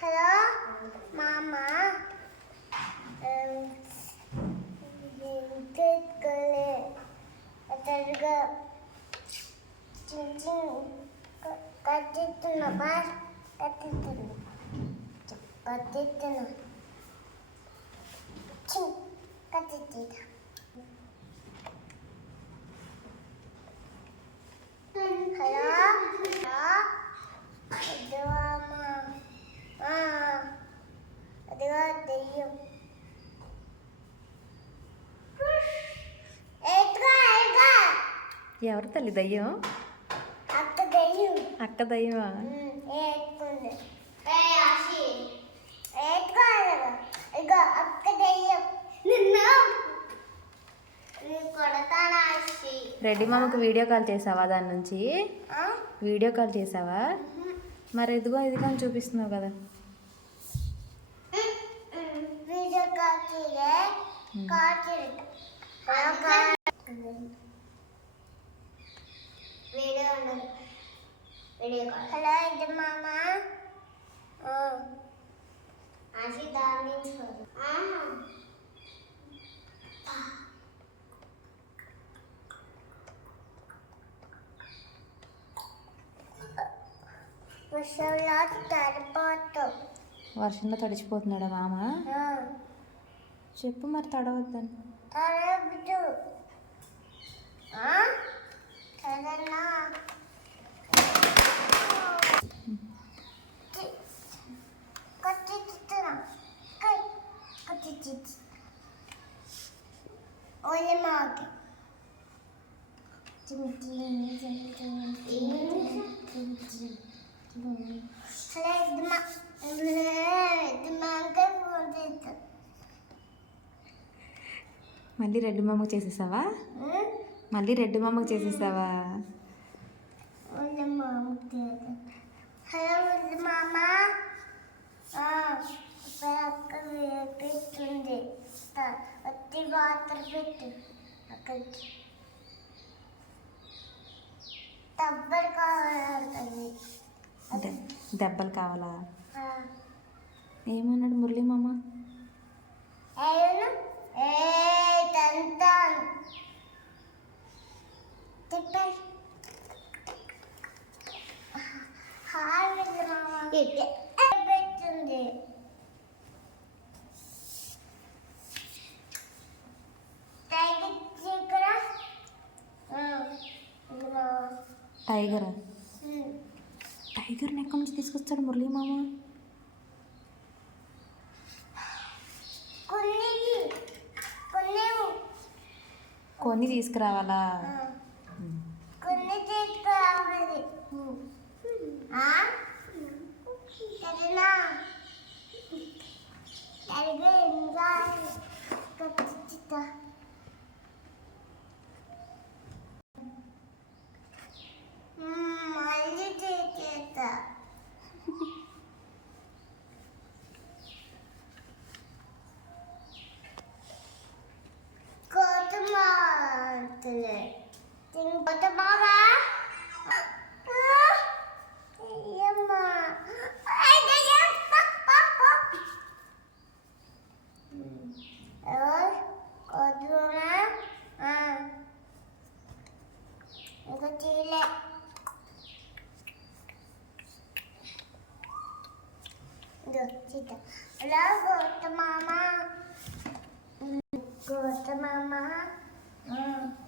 Hello ఇది మామ hello చిన్న బాస్ కత్తిస్తున్నా కత్తిస్తున్నా చిన్న హలో? హలో? అదిగో దెయ్యం. ఎవరు తల్లి దయ్యం? అక్క దెయ్యం అక్క దయ్యమా రెడ్డి మామకు వీడియో కాల్ చేసావా దాని నుంచి? వీడియో కాల్ చేసావా? మరి ఇదిగో ఇది కానీ చూపిస్తున్నావు కదా. వీడియో కాల్ చేయే కాల్ చేయట వీడియో ఉండదు వీడియో కాల్ హలో ఇది మామ అది దాని వర్షంలో తడిపోతాం వర్షంలో తడిచిపోతున్నాడా మామ చెప్పు మరి తడవద్దని తడబుదు సరేనా హలో మా ఇది మా అంకల్ ఫోన్ చేస్తాను మళ్ళీ రెడ్డి మామకు చేసేసావా మళ్ళీ రెడ్డి మామకు చేసేసావా Olha, mama, అక్కడ పెట్టింది వచ్చి వాటర్ పెట్టు. అక్కడికి డబ్బలు కావాలి దె- దెబ్బలు కావాలా? ఏమన్నాడు మురళీ మామ? హాయ్ మామ పెట్టింది టైగర్ చిక్కర టైగరా? టైగర్ని ఎక్కడి నుంచి తీసుకొస్తాడు మురళీ మామ కొన్ని తీసుకురావాలా? కొన్ని తీసుకురావాలి? సరేనా? 같은데. 지금 먼저 먹어. 엄마. 거두나? 응. 이거 찔래. 이거 진짜. 라고 또 마마. 이거 또 마마. 응.